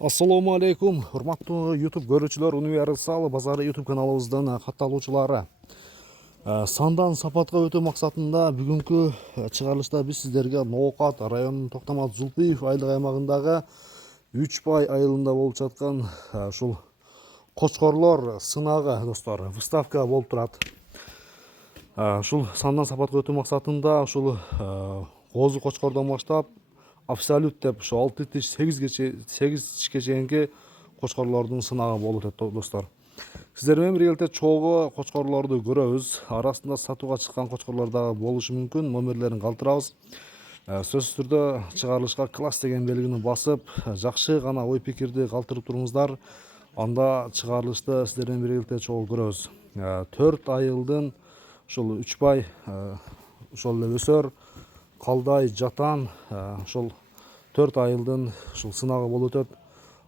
Assalamu alaikum, hurmatlı YouTube görүүчүлөр, Universal Bazarı YouTube kanalыбыздын катталуучулары. Сандан сапатка өтүү максатында бүгүнкү чыгарылышта биз сиздерге Ноокат районунун Токтомат Зулпиев айылдык аймагындагы 3 бай айылында болуп жаткан ушул кочкорлор сынагы достор, выставка болуп турат. Ушул сандан сапатка өтүү максатында ушул козу кочкордон баштап абсолют деп ошо 6 тиш 8 тишке чейинки кочкорлордун сынагы болуп өтөт достор. Сиздер менен биргеликте чогуу кочкорлорду көрөбүз. Арасында сатууга чыккан кочкорлор дагы болушу мүмкүн. Номерлерин калтырабыз. Сөзсүз түрдө чыгарылышка класс деген белгини басып, жакшы гана ой пикирди калтырып туруңуздар. Анда чыгарылышты сиздер менен биргеликте чогуу көрөбүз. 4 айылдын ушул 3 бай ошол эле өсөр, Калдай, Жатан, ошол 4 айылдын ушул сынагы болуп өтөт.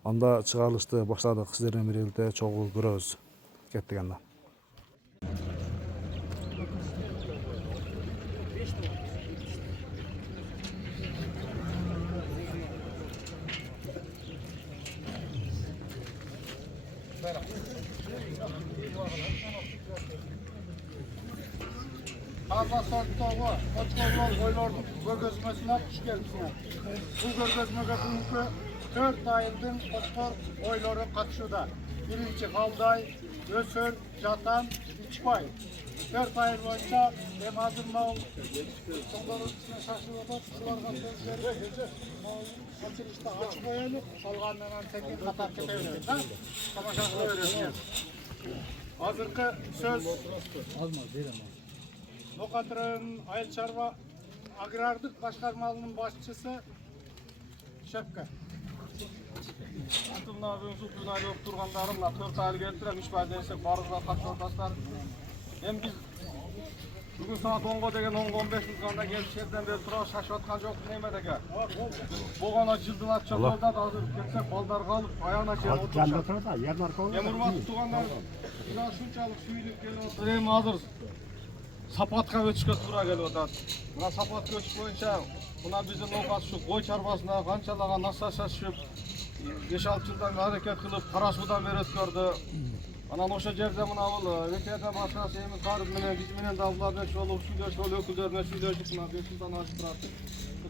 Анда чыгарылышты баштадык, сиздер менен биргеликте чогуу көрөбүз. Кеттик анда. Таза сорттогу кочкорлор ойлордун көргөзмөсүнө туш келипсиңер. Бул көргөзмөгө бүгүнкү 4 айылдын кочкор ойлору катышууда. Биринчи Калдай, Өсөр, Жатан, 3 бай. 4 айыл боюнча эми азыр могул соңдорун шашылып атат. Буларга сөз берип, ачылышта ачып коелу, салган менен теңин катап кете беребиз, да? Тамаша кыла бересиңер. Азыркы сөз Ноокат районунун айыл чарба агрардык башкармалыгынын башчысы Шепке. Мына бүгүнкү күн ай болуп тургандары мына 4 ай келиптир, 3 бай десек баарыбызга катышып атасыздар. Эми биз бүгүн саат 10го деген 10:15 минутта келип жерден бери туруп шашып аткан жокпуз немедеге. Болгоно жылдын ачы балдар азыр кетсек балдар калып аягына чейин отурушат. Эми урматтуу туугандар, мына ушунчалык сүйүнүп келип отур. Эми азыр сапатка өтүшкө туура келип атат. Мына сапатка өтүш боюнча мына биздин Ноокат ушу кой чарбасына канчалаган наса шашып 5-6 жылдан аракет кылып кара суудан бери өткөрдү. Анан ошол жерде мына бул ветеринар башкармасы эми карыз менен биз менен да булар менен чогуу сүйлөшүп, өкүлдөрүнө сүйлөшүп, мына 5 жылдан ашып турат.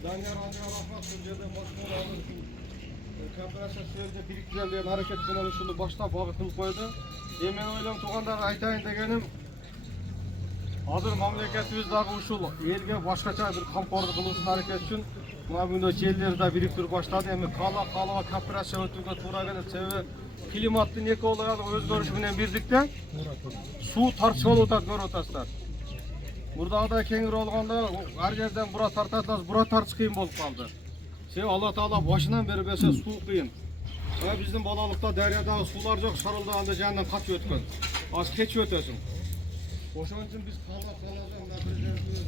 Данияр рахмат бул жерде машмур алып кооперация сөзүндө бириктирем деген аракет менен ушуну баштап багып кылып койду. Эми мен ойлойм туугандарга айтайын дегеним, азыр мамлекетибиз дагы ушул элге башкача бир камкорлук кылуу үчүн аракет үчүн мына бүгүндө жерлерди да бириктирип баштады. Эми каалaba кооперация өтүүгө туура келет. Себеби климаттын экологиялык өзгөрүшү менен бирдикте суу тартыш болуп атат, көрүп атасыздар. Мурдагыдай кеңири болгондо ар жерден бура тартып атабыз, бура тартыш кыйын болуп калды. Себеби Алла Таала башынан бери берсе суу кыйын. Ана биздин балалыкта дарыядагы суулар жок, шарылдаганда жанынан качып өткөн. Азыр кечип өтөсүң. Ошон үчүн биз кааласаң мына президентибиз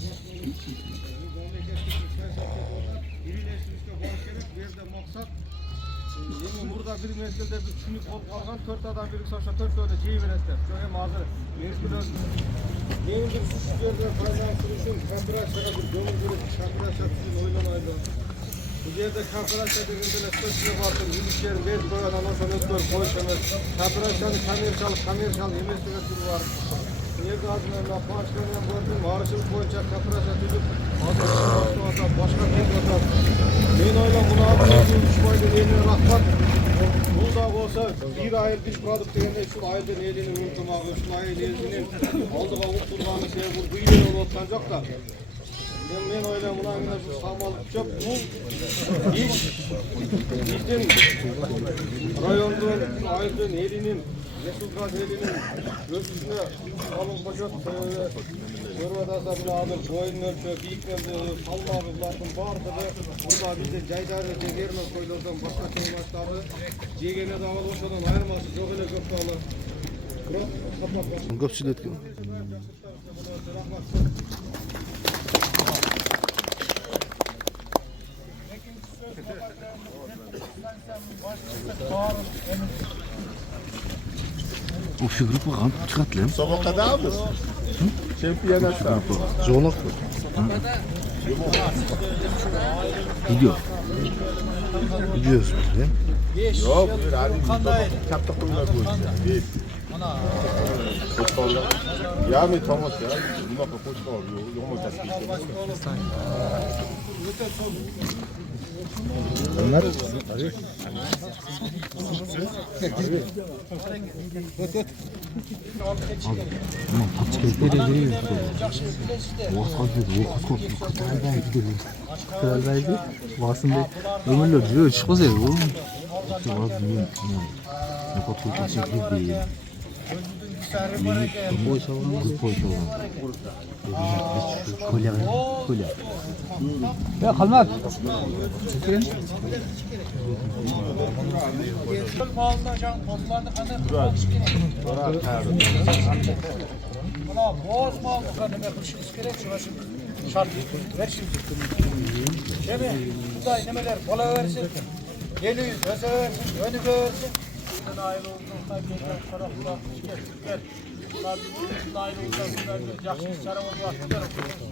мамлекеттик саясатка бирлешүүгө болуш керек. Бу жерде максат эми мурда бир мезгилде бир түнүк болуп калган 4 адам бириксе ошо 4-өөдө жей берет деп. Эми азыр мезгил эми бир ушул жерде байланыштыруу үчүн кооперацияга бир көңүл бөлүп кооперация үчүн ойлонайлы. Бу жерде кооперация деген деле сөзсүз бар, иш жерин берип койгон, анан ошону өткөрүп коюш эмес. Кооперациянын коммерциялык эместиги түрү бар. Негизи азыр мына планшка менен көрдүм, арышыбыз боюнча кооперация түзүп, азыр башка кеп атат. Мен ойлойм, мына 3 байдын элине рахмат. Бул да болсо бир айыл бир продукт дегендей ушул айылдын элинин ынтымагы, ушул айыл элинин алдыга умтулганы себеби бул бийден болуп аткан жок да. Men ойлойм, мына мына ушул самалык чөп бул биздин райондун, айылдын элинин Resulgaz elinin ölçüsüne alın koşup görüp atasa bula azır boyun ölçü, biyik ölçü, salmağı bulardın bardığı burada bizde jaydары жегерме koylardan başka çoğulaşları jegene dağıl oşadan ayırması çok ele köp dağılı. Köpçülü etkin. Общая группа çıkartlayalım. Sobakada mı? Çempiyonat. Жолок. Видео. Biliyorsunuz değil mi? Yok, katta koyular bu işte. Değil. Koçkallar. Yağmur tamam ya. Buna koçkal yok. Yok mu tasdik? Onlar Tamam, paçkeleri veriyor. Ortalıkta o kos kıtırlar gidiyor. Kıtırlar gidiyor. Vasında ömürler diyor çıkmaz ya oğlum. İşte var bilmiyorum. Ne kadar çok çekti değil. Boy salon, boy salon. Kolye, kolye. Ya kalmaz. Boğaz mı aldık? Ne kılışımız gerek? Şurası şart. Ver şimdi. Değil mi? Bu da nemeler bola versin. Geliyor, öze versin, önü versin. Bundan ayrı olduğunu kaybeden taraflar. Gel. Bunlar birbirimizin ayrı olduğunu yakşı çaramalı vakitler.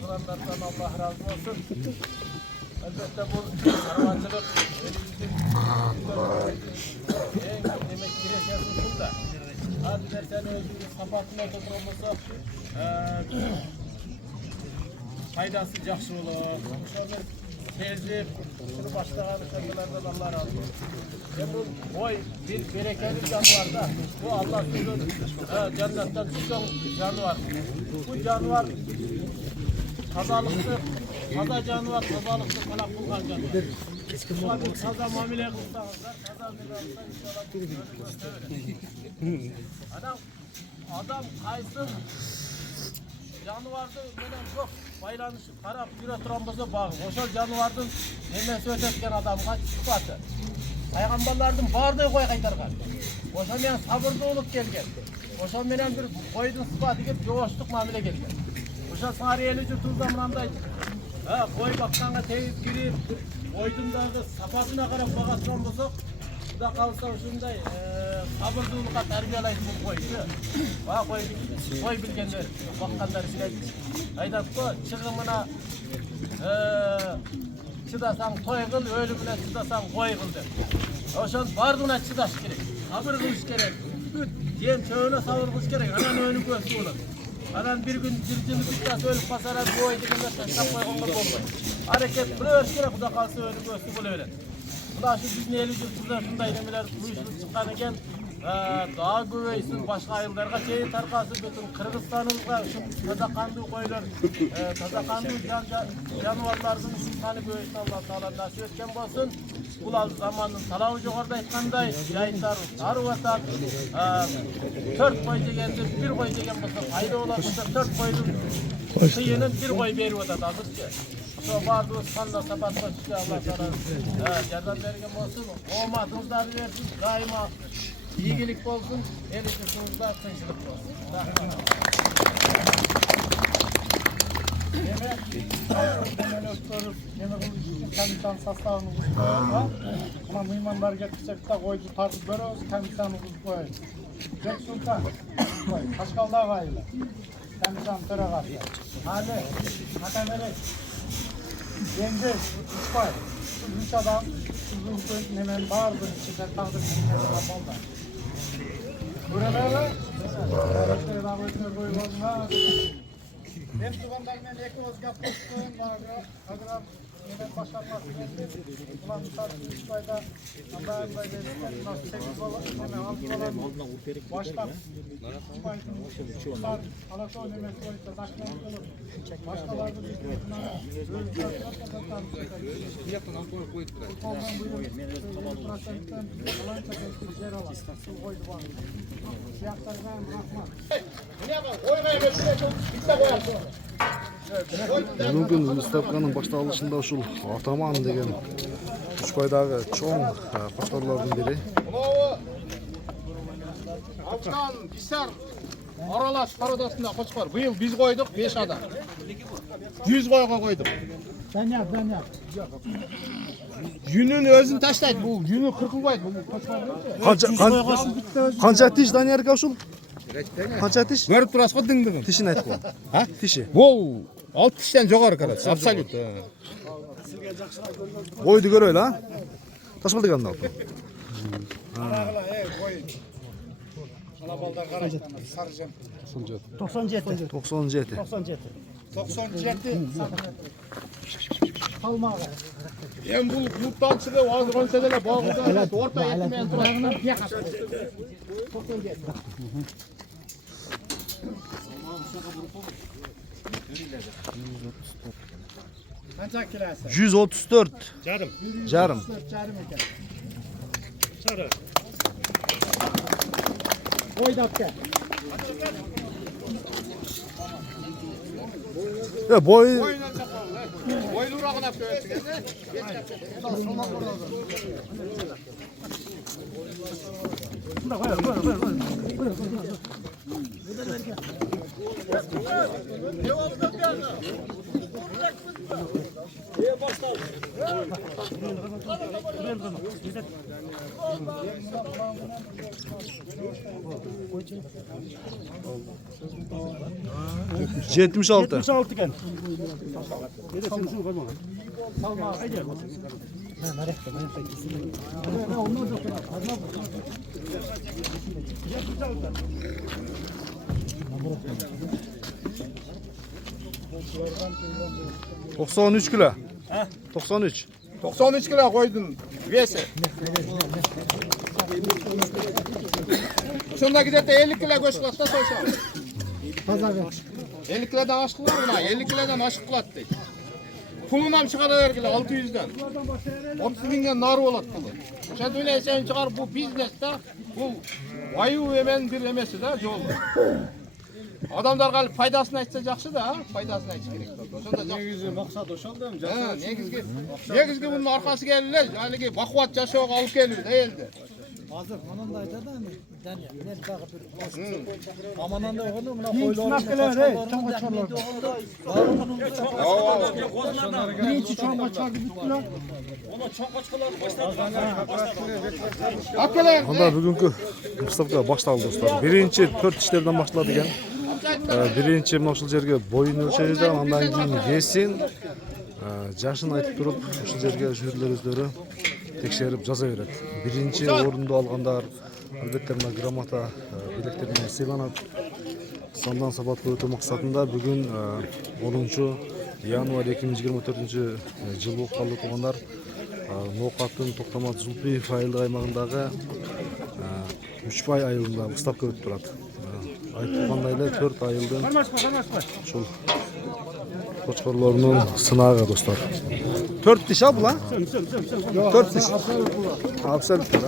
Bunlardan Allah razı olsun. Elbette bu karavancılık elimizin en demek kireçesi bunda. Hadi dersen özümüz sapatına oturmamızı faydası yaxşı olur. Şöyle tezip, şunu başlayan şakalardan Allah razı olsun. Bu boy bir bereketli canlıvar da. Bu Allah sözü cennetten çıkan canlıvar. Bu canlıvar tazalıktır. Taza canlıvar tazalıktır. Kalak bulgan canlıvar. Şuna bir taza muamele kılsanız da taza bir inşallah adam kaysın canlıvardı neden çok baylanışı karab yüre turamızı bağlı. Oşal canlıvardın nemesi ötetken adamga çıkbatı. Peygamberlerden bardığı koy kaytargan. Oşal menen sabırlı olup gelgen. Oşal menen bir koydun sıfatı gelip joğuşluk mamile gelgen. Oşal sarı eli cütürde mınanday. Koy bakkanға teyip girip, koydun da sapatına karab bağa turamızı. Bu da kalsa uşunday sabırlılığa terbiyelaydı bu koydu. Koy bilgenler, bakkanlar siledi. Aydat ko, çıgımına çıdasan toy kıl, ölümüne çıdasan koy kıl der. Oşan bardığına çıdaş gerek, sabır kılış gerek. Yem çöğüne sabır kılış gerek, anan önü göğsü olur. Anan bir gün cırcını tutası ölüp basara bu oydu günler taştan koyğonga olmay. Hareket bırış gerek, bu da kalsa önü göğsü buluverir. Bunda şu bizim eli cırtırdan şunday demeler uyuşulup çıkan eken daha göbeysin başka ayıllarga çeyin tarkası bütün Kırgızstan'ımızga şu taza kandığı koylar taza kandığı canvarlarının çıkanı göğesin Allah Teala nasip etken bolsun. Bular zamanın talavı joğarda aytkanday yayınlar tarıvatan 4 koy degendir 1 koy degen bolsa fayda bolar bolsa 4 koydun sıyının 1 koy berip atat azırча. Şu bardığı sanda sapatma çıkı Allah Teala yardım bergen bolsun. Omatınızları versin daima İyilik olsun, el işinizde tınçılık olsun. Yemek, temel ötürüz, yemek komisyon sastavını koyuyorlar. Ama mıymanlar getirecek de koydu tartıp veriyoruz, komisyonu koyuyoruz. Bek Sultan, Kaşkal'da kayılı. Komisyon töregası. Hali, Hakamerek, Yengeç, Uçbay. Üç adam, uzun hemen bağırdı, içinde tağdır kimleri kapalı. Buralara, ben tuğanlarından eki özgap koştuğum vardı. Agram, hemen başarması geldi. Ulan misal Uçbay'da, Allah'ın bayda nasıl 8 olan, hemen 6 olan başkan. Uçbay'ın Alakon hemen koysa taşlar olur. Başkalarını bildiğinden özgür yapmadan yapılan koy koydu. Kullandan buyurun, 7%'den alan çakıştırıcı yer alan. Su koydu var. Siyahlardan bırakmaz. Бүгүнкү выставканын башталышында ушул Атаман деген Учкойдагы чоң кошторлордун бири. Açkan, Bisar, Aralaş Paradası'nda koçkor. Bu yıl biz koyduk 5 adam. 100 koyga koyduk. Ben yap. Yünün özün taşlaydı bu. Yünü kırkılbaydı bu koçkor. Канча тиш Даниярка ушул? Канча тиш? Görüp durasın o dingdin. Тишин айтып кой. Ha? Тиши. Bu 6 kişiden жоғары kardeş. Absolut. Boydu göröyle ha. Taşmadı kandı altı. Koyun. Alabaldan karıştan sarıcam. 97. 97. Hem bu yurttan çıkıp az önceler bağlıda orta etmeyen durağına Kaçak kilası? 134. Yarım. Yarım. 4 yarım eken. Sarı. Koy dapke. Ya boy boylu urağına koyarsın. 76. 76 iken. Salma. Haydi. He. 93 kilo. 93. 93 kilo koydun vesi. Şunda gider de 50 kilo göçlakta soysan. Pazar 50 kilodan aşık var buna. 50 kilodan aşık kılattı. Pulunam çıkarır kilo 600'den. 30 binden nar olattı bu. Sen öyle sen çıkar bu bizneste bu vayu hemen bir emesi de yol. Adamlar gal faydasını aytsa yaxşı da, faydasını aytsa gerek. Sonda Negizgi maksat oşaldım. negizgi bunun arkası gelirler. Haligi bakuvat jaşoga alıp gelir değildi. Hazır mananda aytadi ama Daniya men tagı bir amananda ogunu muna birinci çoğunga çıkar bittiler. Akkeler. Anda bugünkü Mustafa başladı dostlar. Birinci 4 işlerden başladı ekan. Birinci uşul жерге boyun ölçeriz de andan keyin весин жашын айтып туруп ушул жерге жюрилер өздөрү текшерип жаза берет. Биринчи орунду алгандар албетте мына грамота билектерин сыйланат. Сандан сапаттуу өтүү максатында бүгүн 10 январь 2024 жыл болуп калды туугандар. Ноокаттын Токтомат Зулпиев айылдык аймагындагы Үчбай айылында выставка өтүп турат. Айтылгандай эле 4 айылдын ушул кочкорлорунун сынагы достор. 4 диш а бул а? 4 диш. Абсолютно.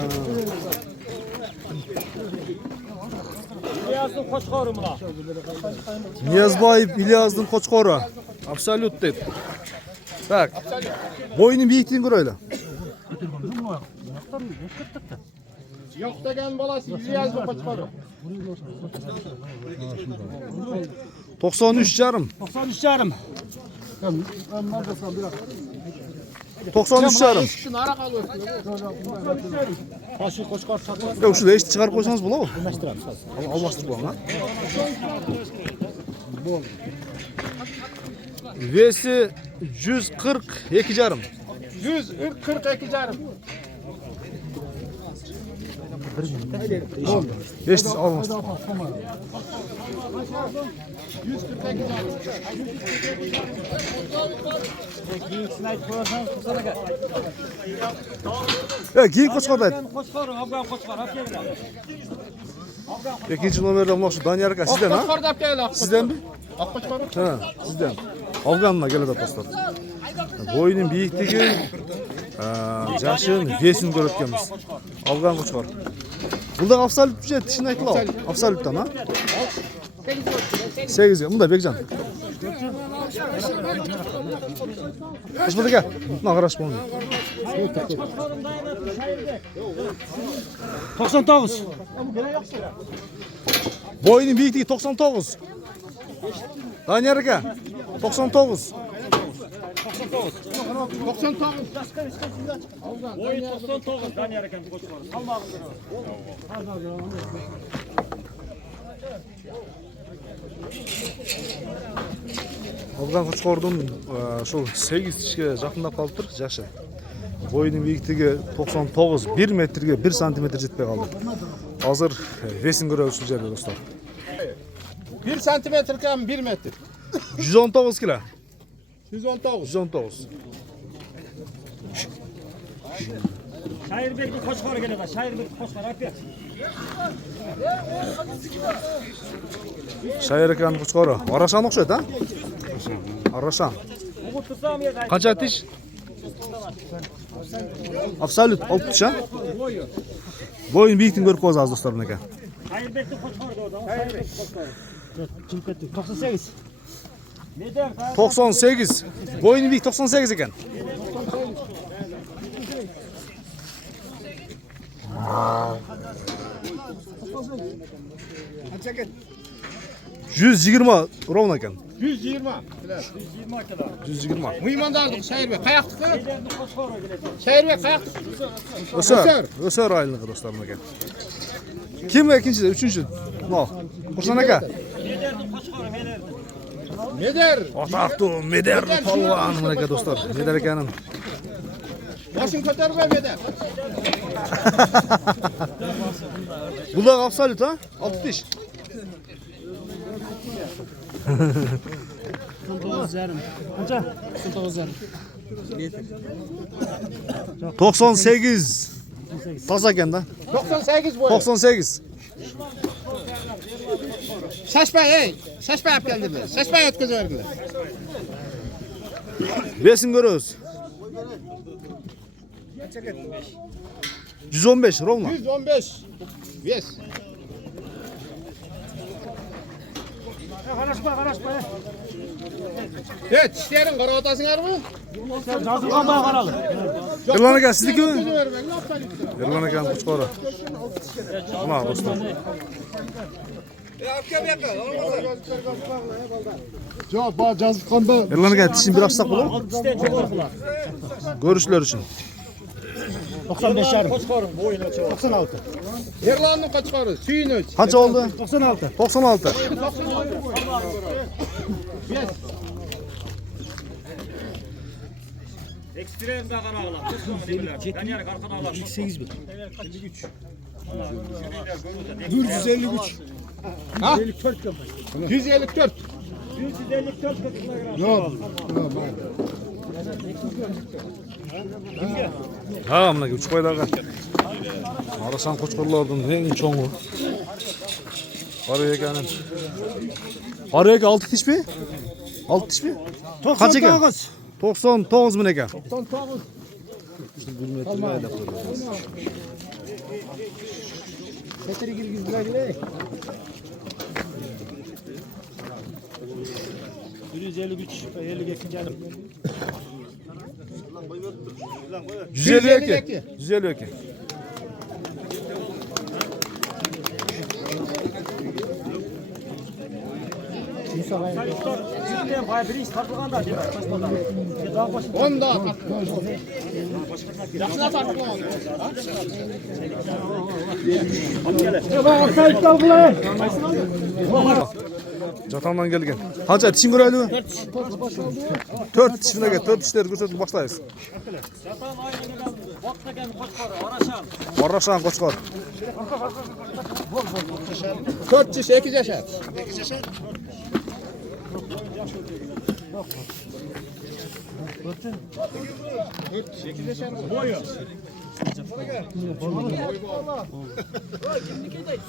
Yazın koçkoru muna. Ниязбаев Ильяздын кочкору. Абсолют дейт. Так. Boyunun biyiktигин көрөлү. Yok degen balası İlyas'ın koçları. 93 жарым. 93 yarım. 93 жарым. Eşkin ara kalıyor. Başı koçkor satıyor. Yok şurada eşit çıkarıp koysanız bulamı? Almazdık bu ama. Vesi 142 жарым. 142 canım. Eşit almazdık. 142 canım. Ya giyin koçkordaydı. Koçkor, Afgan koçkor. İkinci numerde mı şu Danyarka sizden ha? Koçkor da gel. Sizden mi? Koçkor. Ha, sizden. Afgan'la geledi dostlar. Boyunun biyiktigi, жашын, весин көрөт экенбиz. Afgan koçkor. Бул да абсолют же тишин айтылабы? Абсолюттан а? 8 мында Бекжан. Кышбыды ке? Мына караш болду. 99. Boyunun biyiktigi 99. Daniyar aka 99. 99. Boyu 99. Danyar eken koçkor. Salma. Алган кучкордун ушул 8 тишке жакындап калыптыр, жашы. Boyunun biyiktigi 99, 1 metrге 1 santimetr жетпей kaldı. Hazır vesin görüyoruz şu жерде dostlar. 1 santimetre kam 1 metr. 119 kilo. 119. 119. Şairbekli Koçkor geliyor. Şairbekli Koçkor apıyor. Şayır ekan kuchqori. Araşan o'xshaydi, ha? Araşan. Qancha tish? Absolut 6 tish, ha? Boyun biyiktin ko'rib qo'yasiz aziz do'stlar bunaka. Şairbekli Koçkor da o. Şairbekli Koçkor. 98. Neden? 98. Boyun biyik 98 ekan. Kaça git? 120 ровно ekan. 120. 120. Mıymandardık Şahirbek. Kayaktık mı? Şahirbek kayaktık. Ösör aylığı dostlar bunaka. Kim ikinci de, üçüncü? No. Kursan aka. Meder. Ataqlı Meder palvan bunaka dostlar. Meder ekanın. Başın kötürme Meder. Bulak absolut, ha? 6 tish. 98. Taza ekan da. 98 boyu. 98. Şaşpay hey. Şaşpay yap geldiler. Şaşpay ötküzü verdiler. Besin görüyoruz. 115 ровно. 115. Yes. Karışma. Evet, dişlerin kara otasınlar mı? Yazılgan bana karalı. Erlan aka sizniki mi? Ötküzü vermek ne yapalım? Erlan akanın kuchqori. Mana dostlar. Yok, bana yazıkanda Erlan aka tishini bir açsak olur mu? Görüşler için. 95 yarım. Koçkor'un boyunu ölçüyor. 96. Yerlanın kaçkarı, suyun ölç. Kaça oldu? 96. 96. Ekstrem daha kana ağlar. Ben yarı arkana ağlar. 8 bin. 53. 453. Ha? 154. 154 kilogram. Yok. Ha, mana uch qo'ylarga. Arasan qo'chqorlardan eng cho'ngi. Qari ekanın. Qari aka 6 tish mi? 6 tish mi? Qancha ekan? 99 ming ekan. 99. Bir metrga aylab qo'yamiz. Setiri girgizdiler bile. 153 ve 52 canım. 152. 152. Sizden bayağı bir iş tartılgan da değil mi? Daha başında. 10 daha tartlı. Yaşına tartlı oldu. Jatandan kelgan. Qancha tishing ko'raylikmi? 4 tish bilan 4 tishlarni ko'rsatib boshlaymiz. Zaten aynı gelen vodka gelen Koçkor, Araşan. Araşan qo'chqor. 4 yaş, 8 yaşar. 8 yaşar. Boyu.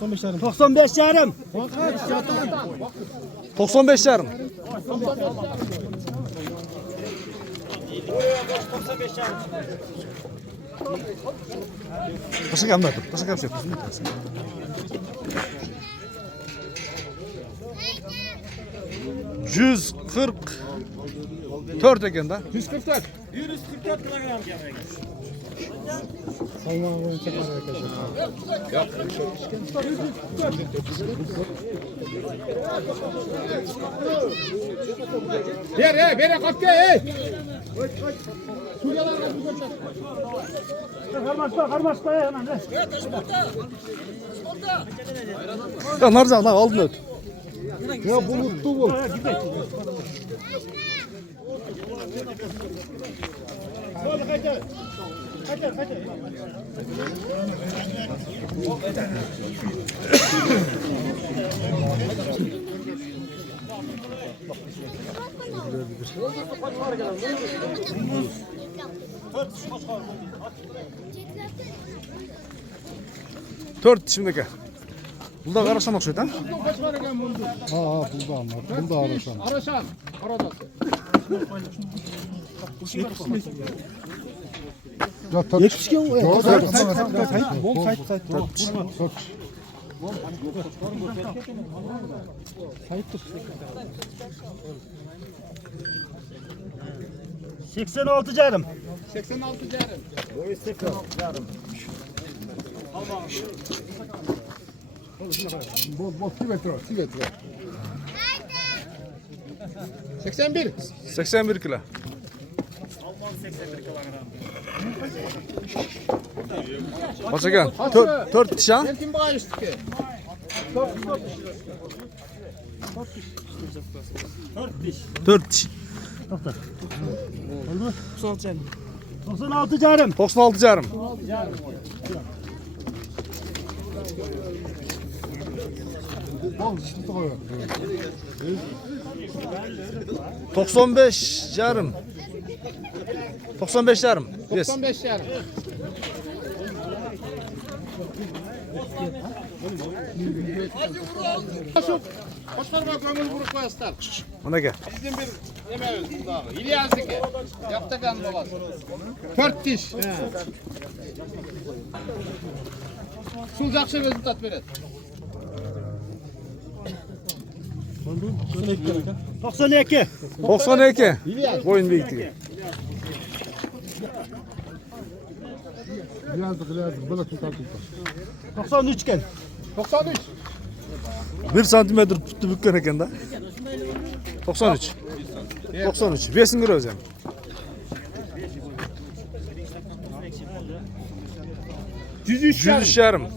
95 yarım. 95 yarım. 95 yarım. Qışık anlatım. Qışık yapacak. 144 ekan da. 144. 144 kilogram gelmek. Ver kapke hey. Karmaşma hemen. Ya Narcan aldın öt. Ya buluttu bu. Dört şimdiki. Burada karışan okşaydı ha? Kaç var ekan buldu? Ha buldu ama. Buldu araşan. Araşan. Aradası. Ya tabii. Yetişken o. Ya sayt. Bol sayt. 86 canım. 86 yarım. Bol kilometre. 81. 81 kilo. Kaç ekan? 4 diş ha? Erkin bağa üstüke. 4 diş. 96 canım. 96 yarım. Bol şimdi koyuyor. 95 yarım. 95 yarım. Yes. 95 yarım. Şu Koçlarma gömül vurup koyaslar. Ona gel. Bizim bir yemeğimiz bundağı. İlyaz'daki. Yaptakan babası. 4 diş. Sul жақсы результат береді. 92. 92. Boyun büyüklüğü. Yazdık. Böyle tutar. 93 gen. 93. 1 santimetre tuttu bükken eken da. 93. 93. Besin kilo özem. 103 yarım. 103 yarım.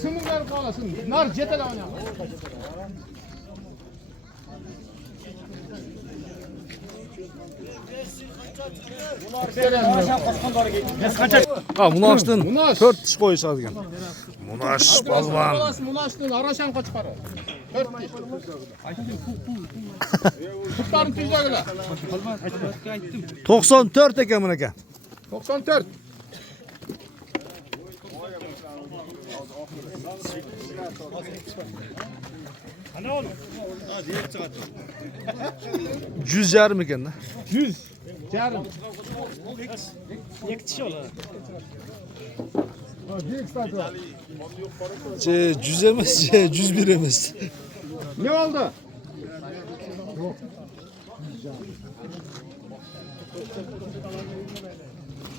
Sınırlar kalasın. Nar cetel oynar. Ha bunu açtın. Munaş. 4 diş koyuşa degan. Munaş balvan. Balası Munaş'tın Araşan kaçparı. 4 diş. Kutların tüyzagıla. 94 eken bunu eken. 94. Yüz yarım eken da. 100. Yarım. Yüz emez, 101 emez. Ne oldu?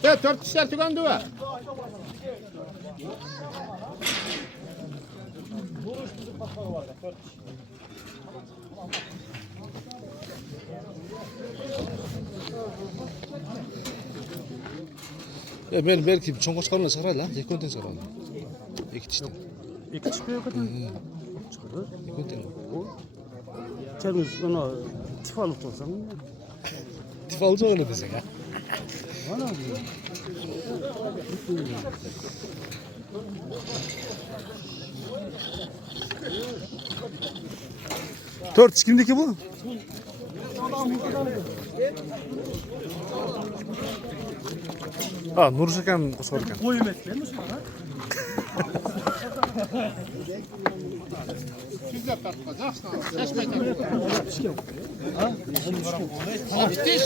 Evet, 4 dişler tükendi mi? Ya ben belki çoğun koçkarına çıkarayım lan. Yekonten çıkarayım. 2 dişten. 2 çıkıyor kadın. Yekonten. Çelimiz onu tifalık olsam. Tifalcı öyle desek ha. Valla. 4 kimdeki bu? Ha Nur Şekan koçkarken. Koyu mesleğimiz var ha. Güzel tartmacaksın. Şaşmayın tartmacaksın. Ha? Diş.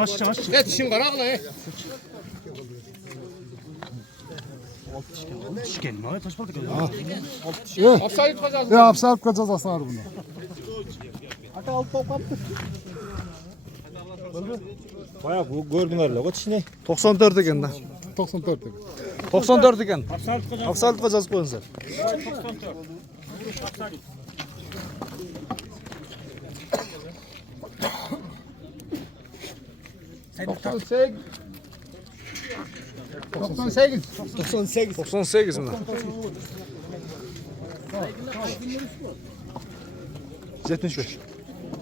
Aç. Et işin karakla he. Şişken mi? Taş balık. Hapsa yutmacaksın. Ya hapse alıp kaçacağız aslanlar bunu. Baya bu görgünlerle o dişine. 94 eken da. 94. 94 eken. Hapsalık kocası koyun sen. 98. 98. 98 mi? %75.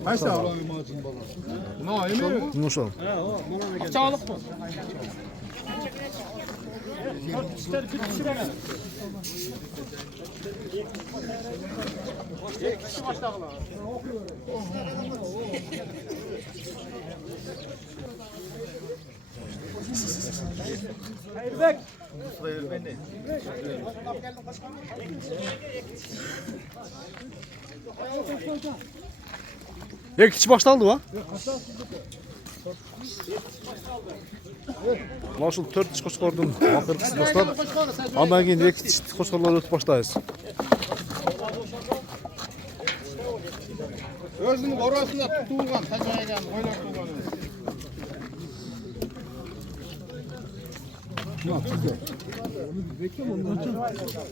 Qaysi avlon? Buna emi? Bunu şu. Akçalık mı? Ekiç başlandı mı? Mana şu 4 iş qo'shqordim. Oxirgisi do'stlar. Ondan keyin ekiç qo'shqorlar o'tib boshlaymiz. Özünün orasında tutulgan, tacayagan, qo'ylab turgan.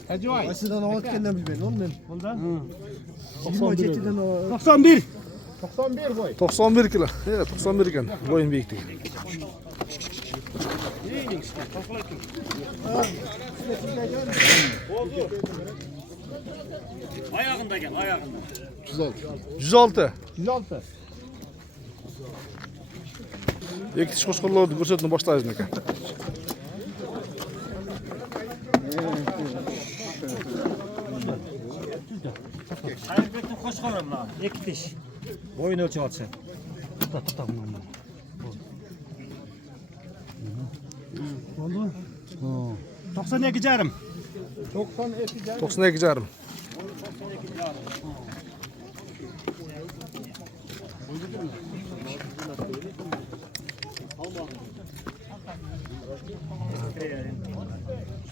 Tajoy. Qaysidan olayotgandan bilmayman, men. Bundan? 27dan 91. 91 boy. 91 kilo. 91 ekan. Bo'yin biyikligi. Ayağında gel, ayağında. 106. 106. Ekiç qo'shqorlarni ko'rsatishni boshlaymiz ekan. Ayakbek'in koşkarım lan. İki diş. Boyun ölçü atsa. Tut bunu. Oldu. 92 carım. 92 jarım.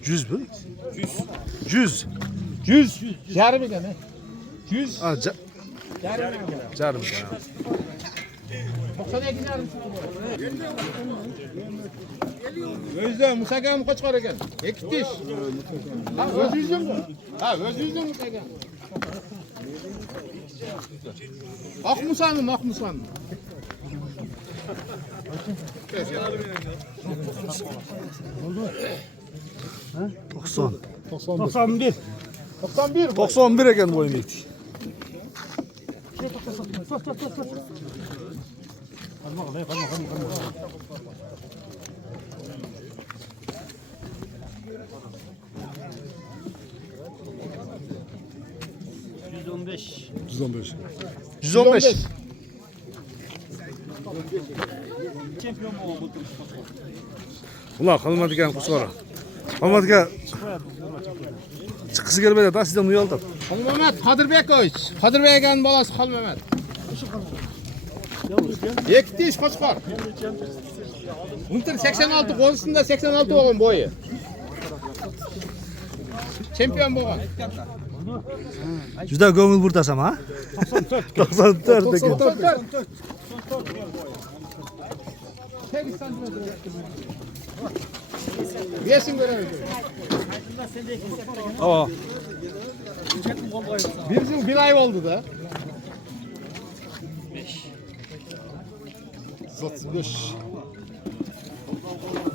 Yüz mü? 100. 100. Yarım ekan. 100. Ha, jarım. 92 yarım. Özde Musagam qo'chqor ekan. İki diş. Ha, öz yüzün bu. Ha, öz yüzün Musagam. Ak Musa'nın, Ak Musa'nın. Ha? 90. 91. 91. 91 ekan bo'yin biyikligi. %15. 115. Şampiyon mu oldu? Ulan qilmadi ekan qo'shqora. Qilmadi ekan. Chiqisi kelmaydi, da sizdan uyaldi. Mehmet Kadirbekovich. Kadirbek'in balası Xal Mehmet. İki diş qo'chqor. Unter 86, qo'lisida 86 bo'lgan bo'yi. Chempion bo'lgan. Juda ko'ngil burtasam, ha? 94 ekan. 94. 8 santimetre. Yesin görelim. Aa, Bir ay oldu da. 135.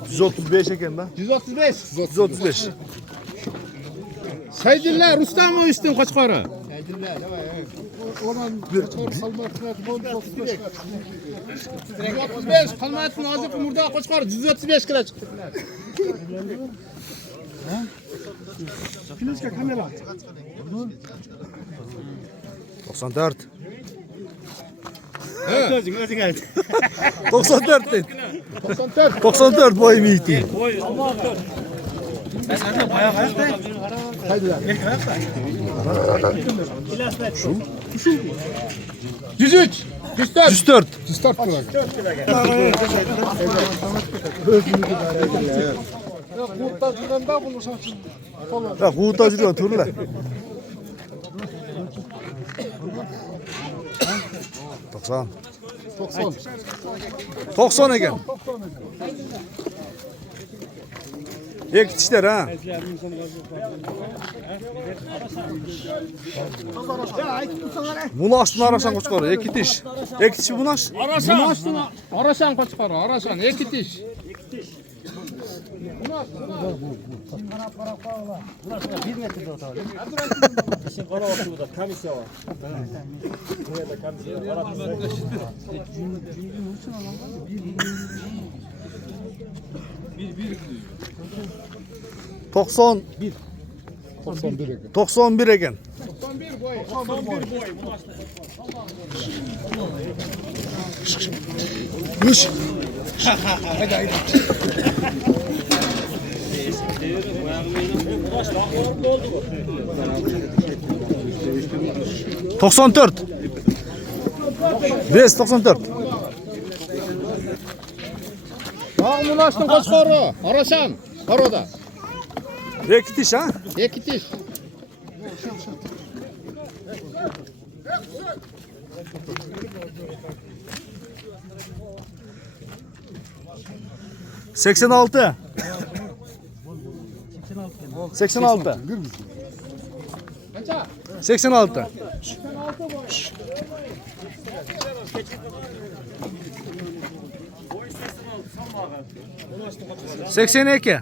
135 ekan da. 135. 135. Saydillah Rustamovich'tin qo'chqori. Olan bir salmaklar bol 35. 135 Qalmatning hozir murda qo'chqori 135 kilo chiqdi. Filizga kamera. 94. Özün ayt. 94 dedi. 94. 94 boyum biyikligi. Boy 64. Ben sana bayağı ayakta. Saydillah. 103. 104. 104. 104 kilo. Kurtlar çıkanda bunu saçın. Ya quvurda yurgan turlar. 90. 90. 90 ekan. Ek tishlar ha. Munoshni arasan qo'chqor, ikki tish. Ikki tish munosh. Arasan qo'chqori, arasan, iki diş. Buna Doksan 91 eken. 91 boy. 94. Res 94. Bağımlaştın koskoru. Araşan. Paroda. Rekitiş ha? Ekitiş. Seksen altı. 86. Kaça? 86. 82.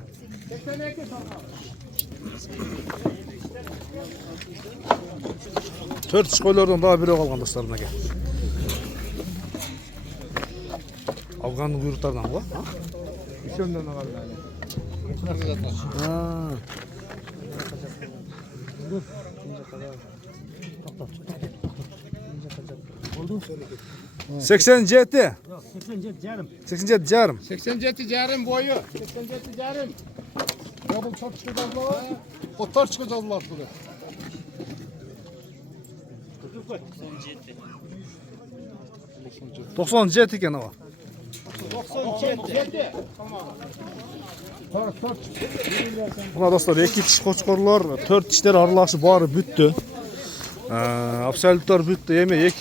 4 çıkoylardan daha biri kalgan dostlarına gel. Afgan'ın kuyruklarından bu. Ha? Ha. 87. 87 yarım. 87 yarım boyu. 87 yarım. Double çok çıkacaklar. Otar çıkacaklar burada. 97 eken o. 97. Buna dostlar 2 tiş koçkorlar, 4 tişler aralaşı bari büttü. Absolutlar büttü yemeyek.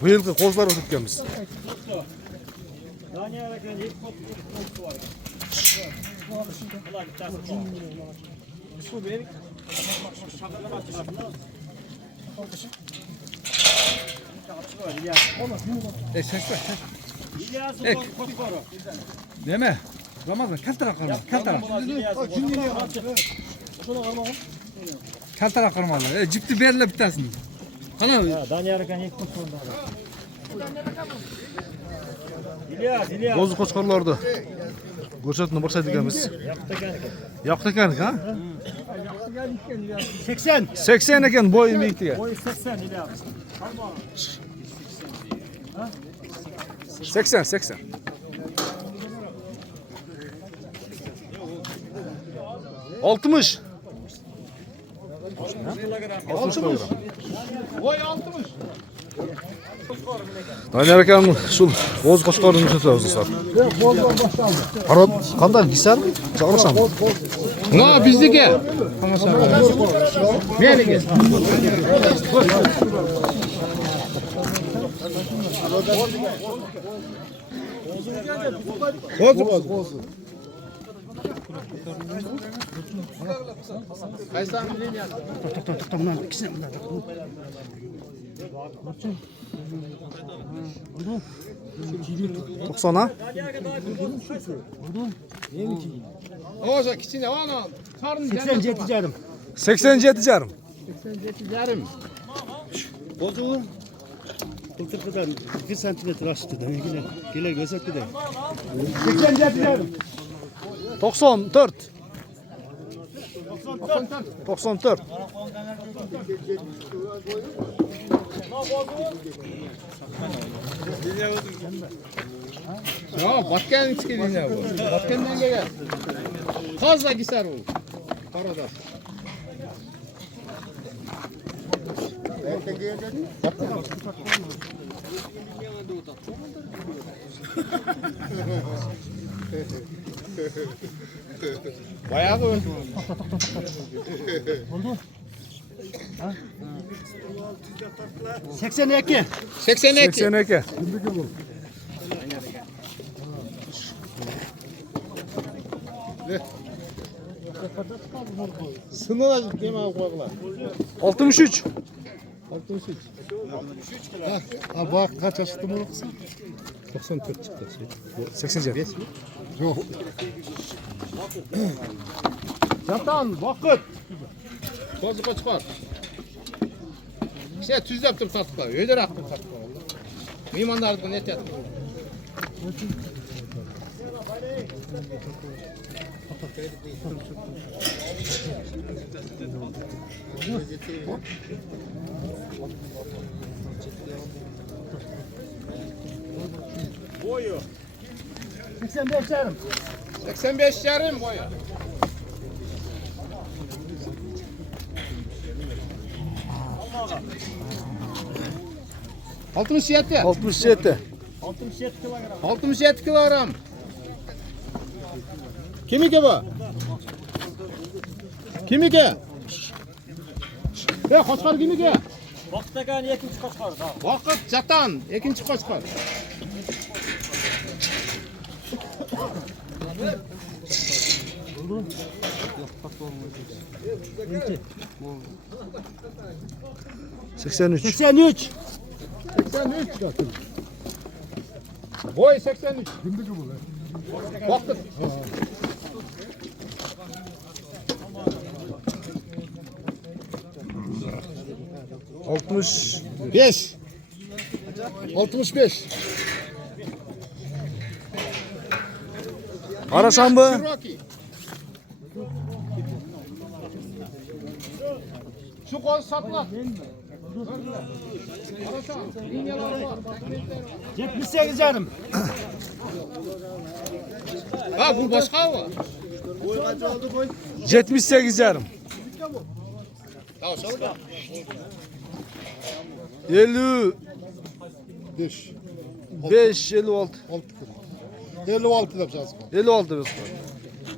Bu yılki kozlar ötüpkemiz. Deme. Ramazan kaltara karma. Kaltara. Kaltara karmalar. Cipti berle bitasin. Ana. Bozu koçkorlardı. Görsetini başlaydık emiz. Yaptık eken ha? 80. 80 eken boyun büyüktü. Boyu 80 İlyas. 80 80. 60. 60 kilogram. Boy 60. Daniel Akan şul boz koçkorunu tutuz dostlar. Arap kandan gisar mı? Çağırsam. No bizdeki. Melike. Bozu. Kaysam bileyim ya. Bunlar ikisini bunlar. 90 ha? Oza kiçine ona. Karın 87 yarım. 87 yarım. 87 yarım. Bozuğu kıltıklıdan 1 santimetre açtı. Gele gözetli de. 87 yarım. 94. 94. Ya Batken çıkıyor ne bu? Batken'den gel. Fazla giser o. Parada. Bayağı oldu. 82. 82. 82. Sınırlar yemeğe koydular. 63. Ha bak kaç açtı mı? 94 çıktı. 87. Jatan vakit. Kozuğa çıkar. İşte tüzlep dur sattılar. Öder attım sattılar. Meymanlardan et yatır. Boyu. 85 yarım. 85 yarım boyu. Altmış yedi. 67. 67 kilogram. Kimiki bu? Kimiki? Qo'chqor kimiki? Vaqtdagan ikinci qo'chqor. Vaqt Jatan, ikinci qo'chqor. Seksen üç. 83. 83. Boy 83. Kimdiki bu? Vaqt. Altmış. 5. 65. Araşan mı? Cherokee. Şu koz satılır. Araşan. İğneler var. 78 yarım. Ha bu başka mı? 78 yarım. Ya söyle. 50. 5. 5, 56. 56 da yapacağız. 56 biz.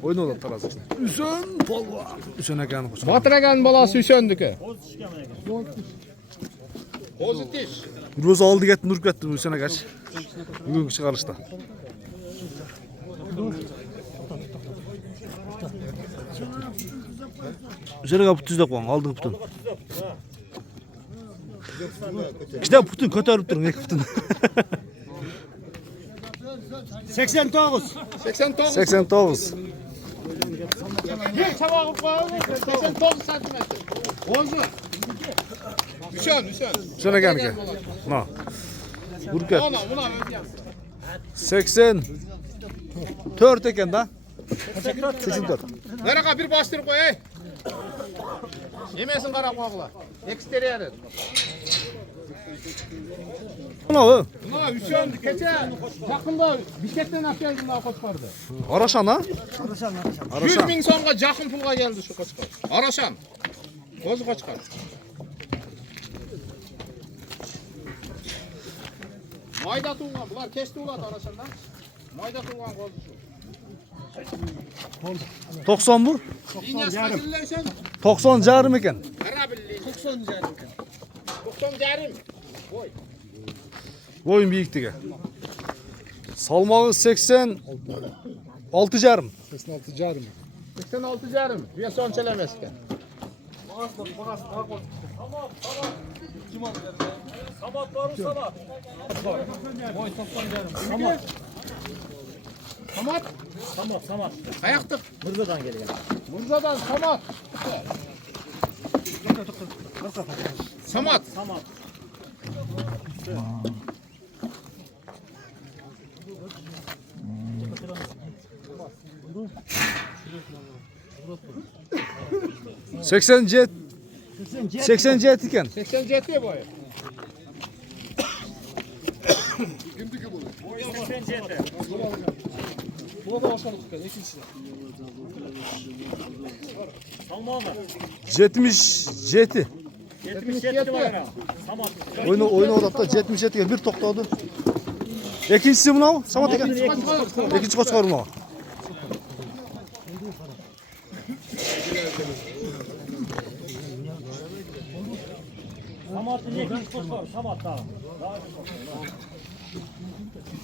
Oyun olur tarazı. Hüseyin Polva. Hüseyin Akan'ı koşar. Batıragan balası Hüseyin'diki. Pozitif. Roza aldı gitti, Nur gitti bu Hüseyin Akaç. Bugünkü çıkarışta. Hüseyin Ağa pütüzde koyun, aldığı pütün. İşte pütün kötörüp durun, iki pütün. 89. 89. 89. Bir çabuk koyalım. 89 santimetre. Bozu. Hüseyin. Hüseyin Akan'ı. Na. Vuruk et. Ona ödeyeceğim. 84 eken da. 84. Nereye bir bastırıp koy. Yemesin kara koğla. Eksteriyer. Buna o. Buna Hüseyin keçe yakında bişketten atıyordum daha koçkardı. Araşan ha? 100 bin songa jakın pulga geldi şu koçkar. Araşan. Kozu koçkar. Mayda tuğan bunlar kesti ulat Araşan'dan. Mayda tuğan kozu şu. 90 bu. İnyas kaçırırsan 90 carım eken. karabilli. 90 yarım. 90 yarım. Koy. Boyun büyüktü. Salmağı 86 carım. 86 yarım. Bir son çelemezken. Samat. Samat. Ayaktık. Mırzadan geliyor. Murzadan Samat. Samat. Seksen jet iken. 87 boyu. Jetmiş jeti. 77 var. Oyunu odatta 77 eken bir tokladı. İkincisi buna mı? Samat eken. İkinci koç var buna. Samat'ın ikinci qo'chqor. Samat da.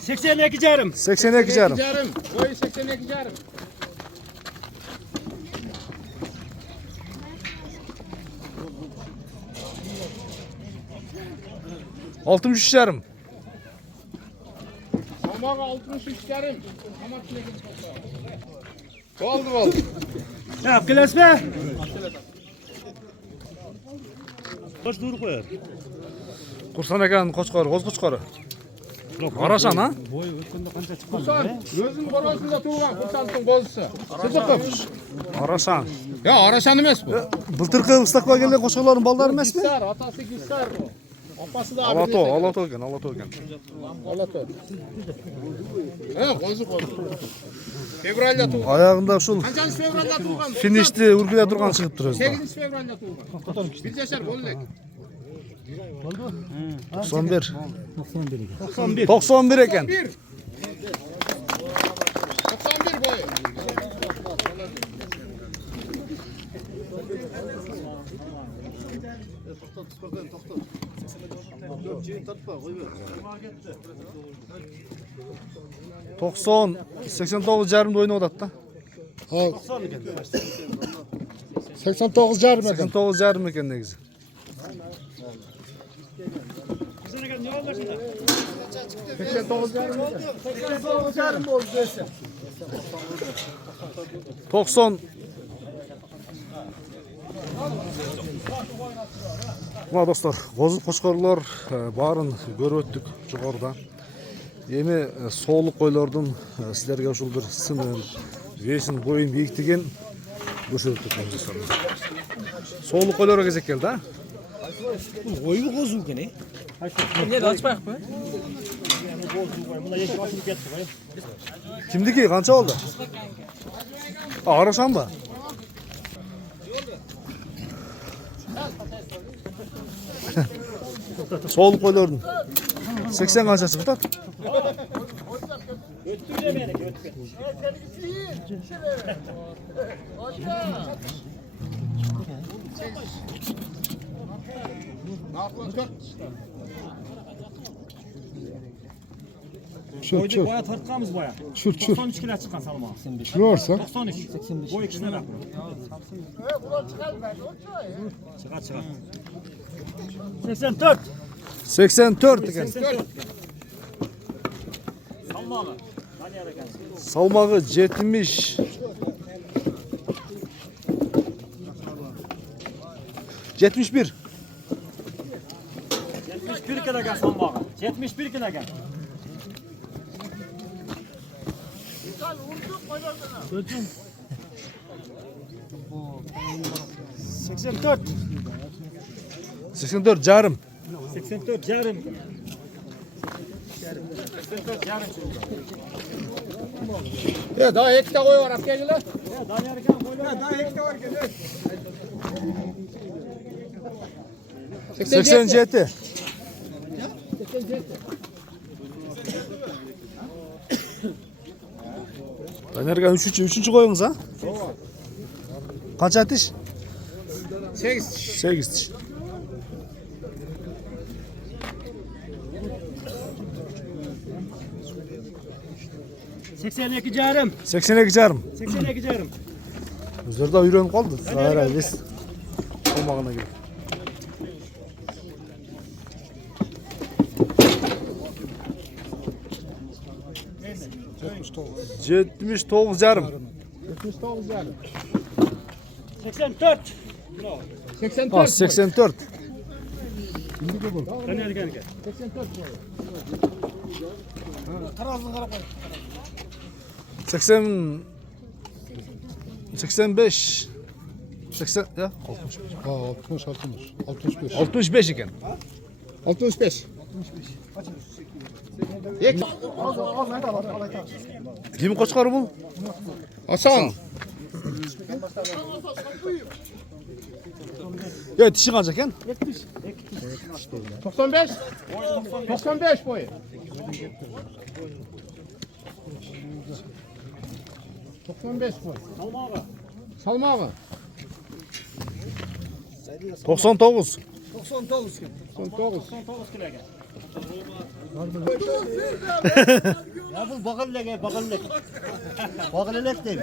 82 yarım. 82 carım. Yarım. Boyu 82 yarım. Altmış üç carım. 63 yarım. Ama oldu. Ya kilesme. Kursan ekan qo'chqori, qo'z qo'chqori. Qarashan ha? Kursan, gözün korosunda tuğan kursantın bozusu. Sıdıkım. Qarashan. Ya araşan emas bu. Былтыркы ыстакка келген qo'chqorlarning baldari emasmi? Güssar, atası Güssar bu. Apası da Alato, Alato ekan, Alato ekan. Alato. He, kozu. Fevralda tuğan. Oyog'inda ушул Kaçıncı fevralda tuğan? finishni urgida turgan chiqib turibdi. 8 fevralda tuğan. Bir yaşar bollek. 91. 91 ekan. 91. 91 boyu. To'qson 89,5 o'ynab o'tadi da. 89 yarım eden. 89,5 ekan negizi. To'qson. Mына достор, qo'zi qo'chqorlar bарын ko'rib o'tdik yuqorida. Эми соолук qo'ylardan sizlarga ушул bir сынын, весин, boyun бийиктиген көрсөттүк достор. Соолук qo'ylarga кезек келди, а? Oybu qozu ekan, Ne açmayaq mı? Kimdiki? Qancha oldi? Arashanmi? So'lib qo'ylardim. 80 qanchasi bitar? Boyda boya tartqanmiz boya. Çür. 93 kilo çıqqan salma. Şurarsa 93. 85. Boy ikisine bak. Çıkar. 84. 84 ekan. Salmağı. Hadi yarakan. Salmağı 70. 71. 71 kilogram salmağı. 71 kilogram. Ölçüm. 84. 84 yarım. 84 yarım. 84 yarım. Ya daha ekte koy var apkeciler. Daha yarıkan koylar. Daha ekte var ki. 87. Energan 3. koyunuz ha? Qancha atish? 8. 8 tish. Seksen iki yarım. 82 yarım. 82 yarım. O'zlari da uyrenib qoldi. Zahira les. Olmag'ina kelib. Yetmiş to'qqiz yarim. 79 yarım. 84. 84. Ha 84. Ben yarıkan. 84 boy. 80 85 80 ya 65. 65 ekan. 65. Kim qo'chqori bu? Hasan. Ya tishi qancha ekan? 95. 95 boy. 95 boy. Salmağı. 99. 99. 99 kilogram. Ya bu bakırlık, bakırlık. Bakırlık değil.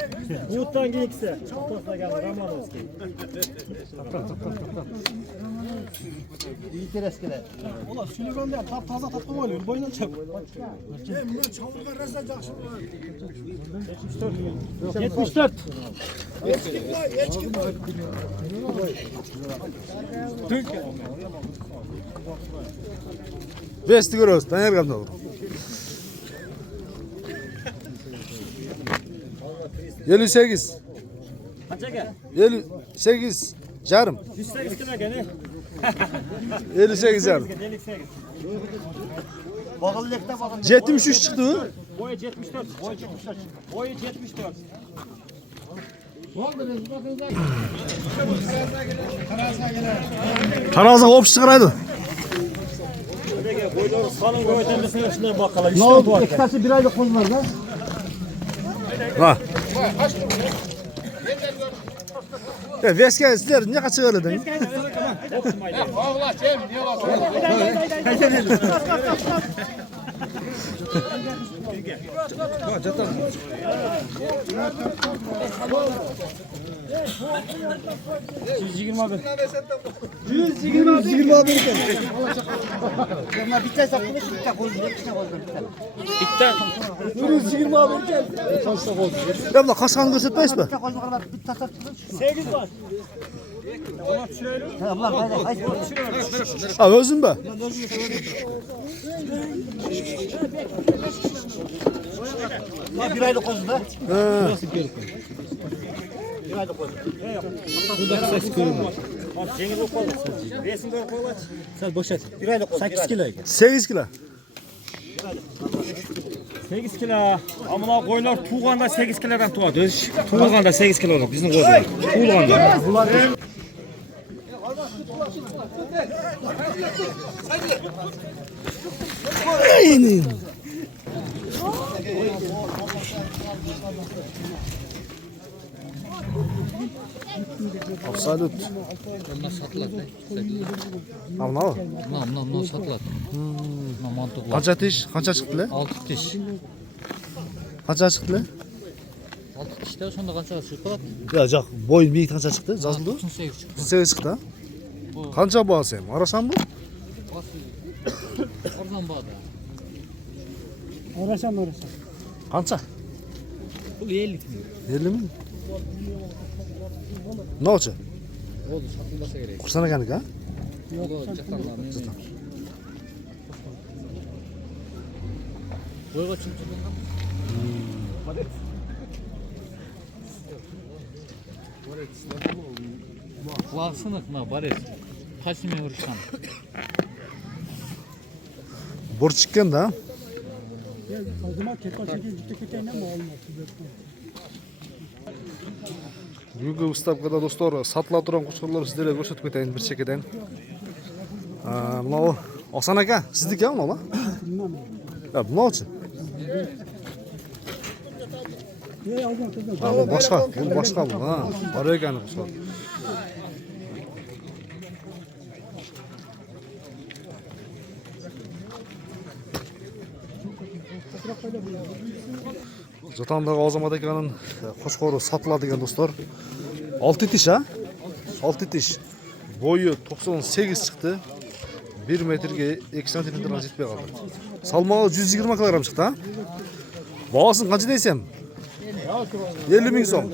Buğuttan giyikse. Tosla gel, Ramanovski. İyi tereskiler. Ulan sülügon değil, taze tatlı mı oluyor? Boyundan çabuk. 74. Besti görüyoruz. Taner kaldı olur. 58. Kaça gel? 58. Yarım. 108 kilo gene. 58 yarım. 58. Bakırlıkta bakırlık. 73 çıktı. Boyu 74. Boyu 74. Boyu 74. Tarazdan hop çıkaraydı. Salın boyutundasına şunlara bakalım. Ne oldu? İkisi bir aylık konular da. Ha. Ya veske sizler ne kaçı öyle dedin? Allah Cem niye bak? Onlar bir tane sattınız, bir tane koydunuz, bir tane koydunuz. Ya bunlar kaçkanı göstermeyiz mi? Bir tane koydunuz, bir tane sattınız. 8 var. Tamam, hadi. Ha özün be. Bir aylık koydunuz da. Bir aylık koydunuz. Cengiz o koydunuz. Resimde o koydunuz. Sen boş et. Bir aylık koydunuz. 8 kilo. 8 kilo. 8 kilo. Amına koylar tuğanda 8 kilodan tuğadı. Tuğanda 8 kiloluk bizim koylar. Tuğanda. Absolut. Bunlar satıladi. Al al. Bunlar satıladi. Mantıqlı. Qancha tish? Qancha chiqdi? 6 tish. Qancha chiqdi? 6 tishda sonda qancha chiqib qoladi? Ya yo'q, bo'yin biyiq qancha chiqdi? Yozildi? 98 chiqdi. 8 chiqdi. Ha? Qancha bo'lsa ham, arasan bu? Oradan bordi. Uğraşam. Qancha? Bu 50 ming. 50 ming. Nocha? Bo'ldi, sotilmasa kerak. Qursan ekaniki, ha? Yo'q, jahonlar men. Bo'yga chiqib Qulaqsınıq mı? Boris. Qaçmay urishgan. Bor chiqqanda. Bugungi выставкада do'stlar sotilib turgan qo'shqorlarni sizlarga ko'rsatib ketayin bir chekkadan. Mana Oson aka, sizniki mana? Ha, bunachi? Ha, bu boshqa bu. Ha, bor ekan qo'shqor. Jatandagi Ozamat akaning qo'shqori sotiladigan do'stlar. 6 tish ha? 6 tish. Bo'yi 98 chiqdi. 1 metrga 2 santimetrdan yetmay qoldi. Salmog'i 120 kilogram chiqdi ha? Bahosin qancha desam? 50 ming so'm.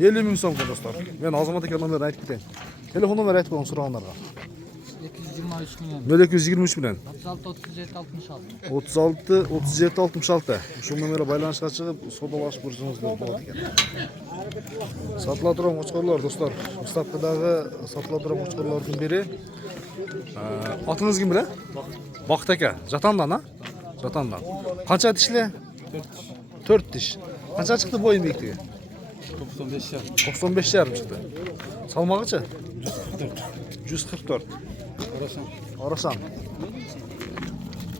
50 ming so'm do'stlar. Men Ozamat aka nomerini aytib ketayin. Telefon nomeri aytib qo'ying so'raganlarga. 223 million. 223 bilan 36 37 66. 36 37 66. Shu nomerga baylanishga chiqib, savdolash burchingiz bo'ladi ekan. Sotilib turgan qo'chqorlar do'stlar, Mustavqadagi sotilib turgan qo'chqorlardan biri. Otingiz kim bilan? Vaqt aka, Jatandan ha? Jatandan. Qancha tishli? 4 tish. Qancha chiqdi bo'yi biyikligi? 95 yarim chiqdi. Salmog'ichi? 144. Arasan.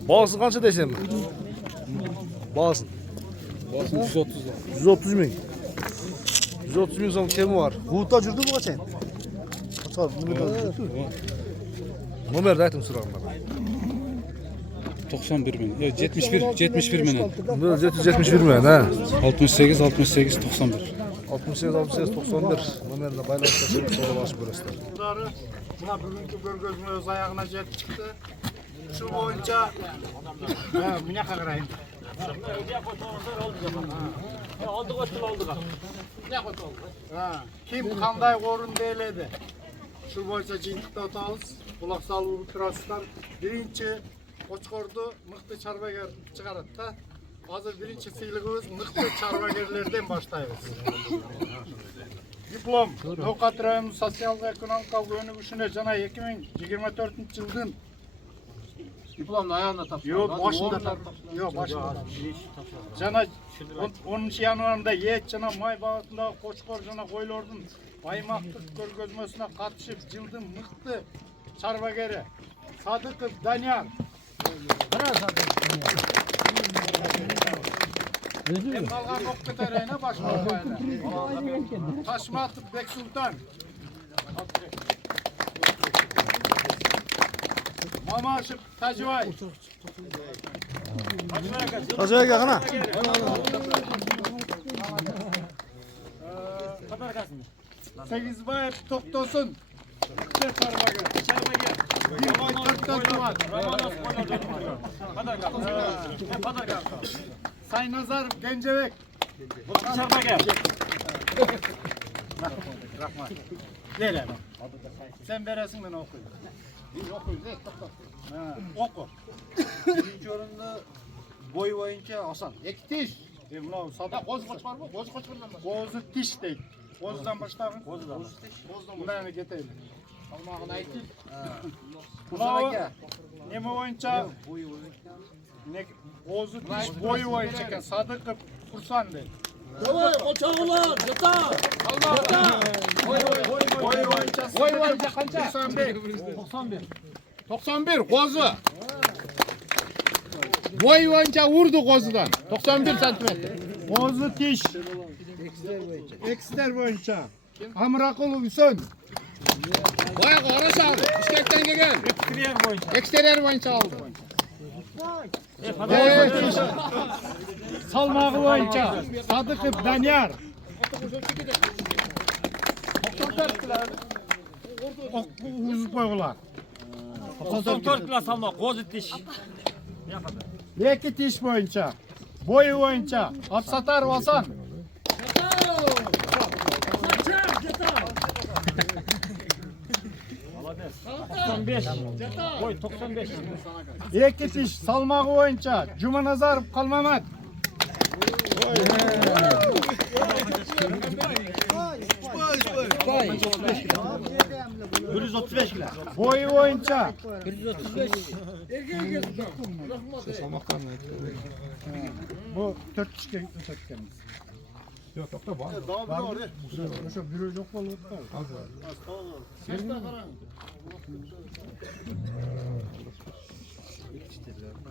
Bahosi qancha desam? Bahosi 130 ming. 130 ming so'm kemi bor. Hududda yurdi bu qachon? Qachon nomerda aytdim so'raganlar. 91 bin. Yok 71 menen. Bu 771 mi? Ha? 68 91. 68 91 numarına baylanışlaşıp sorulaşıp görürsüler. Bunları buna bugünkü görgözme öz ayağına jet çıktı. Şu boyunca mine karayım. Kim kanday korun deyledi. Şu boyunca cintikte otağız. Kulak salı turasızlar. Birinci Qo'chqordu mıhtı çarbager çıkarıp da hazır birinci sıylığımız mıhtı çarbagerlerden başlayız. Diplom, Tokat rayonu sosyal-ekonomik önümüşüne jana 2024 yılın Diplomni ayağına tapşırdı. Yok başında yok başında. Jana 10 yanvarında yet jana may bağıtınдағы Qo'chqor jana qo'ylardın аймақтық көргөзмөсүнө катышып жылдын мыкты чарбагери Sadıkov Danyar. Hem kalgan okku tereyine başlayın. Taşmatov Beksultan. Mamaşıp Tacivay. Hacıya gel ana. Segizbayev Toktosun. Çarbager. Bir boy 4'ten tuvar. Sayın Nazar Gencebek. Rahmat. Leyla. Sen veresin ben okuyayım. Biz okuyuz değil mi? Oku. Birinci orunda boy boyunca Hasan. Ektiş. Mınау sada qo'zi qo'ch bormi? Qo'zi qo'ch bilan boshla. Qo'zi tish deydi. Qo'zidan boshlaymi? Qo'zidan. Qo'zidan. Bundan ketaylik. Salmog'ini ayting. Mınау nima bo'yicha? Qo'zi tish bo'yi bo'yicha ekan. Sadıkov Tursan deydi. Davay qo'chog'lar, yata. Boy bo'yicha qancha? 91 qo'zi. Boy boyunca vurdu qo'zidan. 91 santimetr. Qo'zi tish. Eksler bo'yicha. Amraqulov Husayn. Boyaga Orasan, Bishkekdan kelgan. Eksteriyer boyunca oldu. Salmog'i bo'yicha Sadıkov Danyar. Uzib qo'yinglar. 94 bilan salmoq, qo'zi tish. Iki tish bo'yicha, bo'yi bo'yicha Absatarov Hasan. Boy 95. İki tish salmog'i bo'yicha Jumanazarov Qalmamat. Bo'yi bo'yicha 135. Bu 4 kishga o'tayotganmiz. Yo'q, to'xta, bor. O'sha biri yo'q bo'lyapti.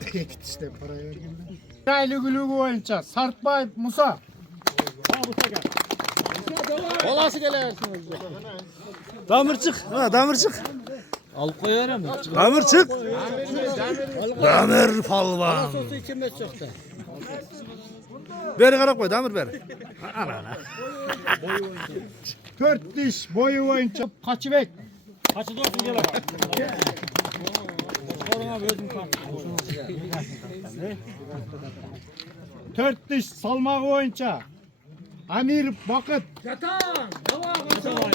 İki tishda paraya keldi. Rayligulugi bo'yicha Sartbayev Musa. Bolası gelersin o'zi. Damir çık. Ha, damir çık. Alıp koyarım. Damir çık. Damir palvan. Sosu içime çıktı. Beri qarab qo'y, damir beri. Ana ana. 4 tish bo'yi bo'yicha Qochibek. Kaçı dostum gel bak. Korona özüm kalktı. 4 tish salmog'i bo'yicha Amirov Boqit. Yatan. Davay qo'chog'lar.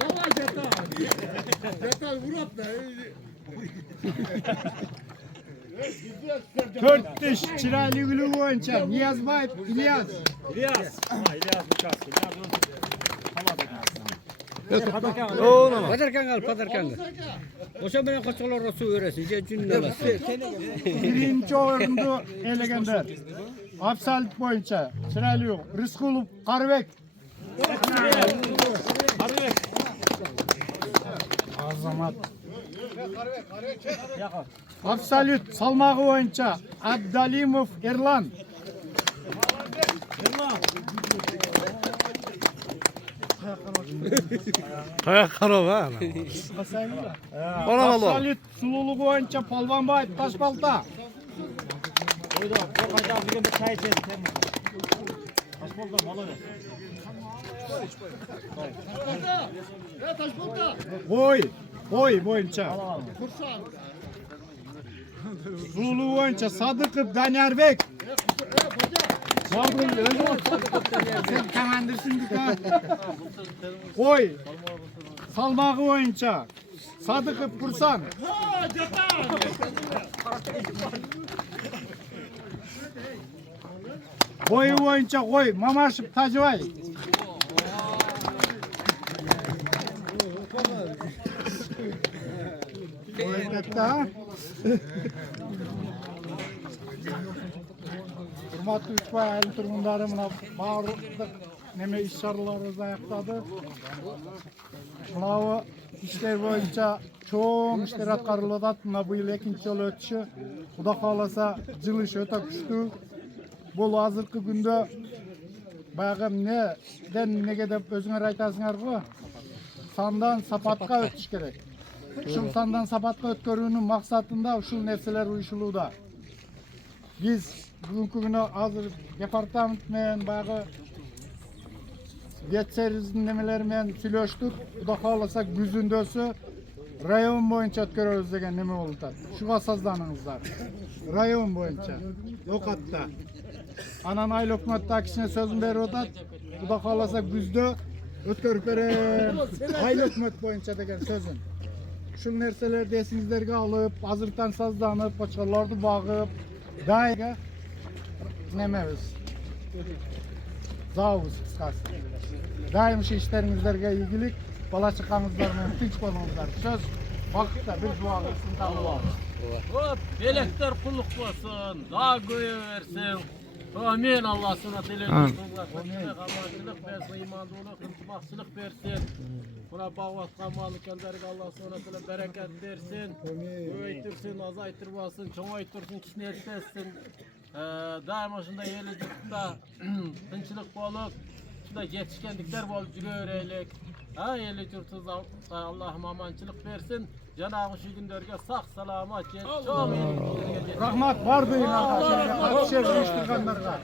Davay yatan. Yatan urapti. 4 tish chiroyligulugi bo'yicha Niyazbayev İlyas. İlyas. İlyas uçak. Padarkangal, padarkangal. O'sha bilan qo'chqorlarga suv berasiz, junnalar. Birinchi o'rinni egaganlar. Afsalik bo'yicha chiroyli Rizqulov Qaribek. Azamat. Absolut salmog'i bo'yicha Abdalimov Erlan. Qayoq qarab ha. Ona Absolut sululigi bo'yicha Polvonboyev Toshbalta. Oyda Korkay'da bir gün bir çay içelim. Kaç oldu mal öyle. Boy boyunca. Zulu boyunca Sadıkıp Danerbek. Pardon sen komandırsın Koy. Salmağı boyunca Sadıkıp Kursan. Boyu boyunca koy. Mamaşıp Tacıvay. Hurmatlı Üçbay ayın turgunları mına bağırdık neme iş şarılarımızı ayakladı. Mınavu işler boyunca çoğun işler atkarılıdat. Mına bu yıl ikinci yıl ötüşü. Kuda kalasa jıl iş öte küçtü. Bu hazırkı günde bayağım nege dep özüңөр aytasыңар bu. Sandan sapatqa ötüş gerek. Uşul sandan sapatqa ötkөрүүnүн maksatında uşul nerseler uyuşuluda. Biz bugünkü günü hazır departament menен баягы ветсервистин немелери менен сүйлөштүк. Кудай кааласа күзүндөсү район боюнча өткөрөбүз деген неме болуп атат. Шуга сазданыңыздар. Район боюнча Окатта. Анан айыл өкмөттө кичине сөзүн берип атат. Кудай кааласа күздө өткөрүп берем. Айыл өкмөт боюнча деген сөзүн. Ушул нерселерди эсиңиздерге алып, азыртан сазданып, кочкорлорду багып, дайга немебиz. Завуз кыскасы. Дайым ушул иштериңиздерге ийгилик, бала чакаңыздар менен тынч болуңуздар. Сөз вакытта бир дуа кылсын табылабыз. Hop, belekler kulluk olsun, daha göğe versin. Amin Allah'ına dilerim. Allah'lık versin, imandoluk, hıntmakçılık versin. Buna bağvat kamalı kendileri Allah sonra bereket versin. Öğütürsün, azaytırmasın, çoğaytırсын, kişini etmesin. Daima şunda yeri yurtta tınçılık bolup, şunda yetişkenlikler bolup yürüyerek. Yeri yurtta Allah'ım amançılık versin. Cenab-ı şu günlerge sağ salamat çok Rahmat var deyin arkadaşlar. Akşev uyuşturganlarga.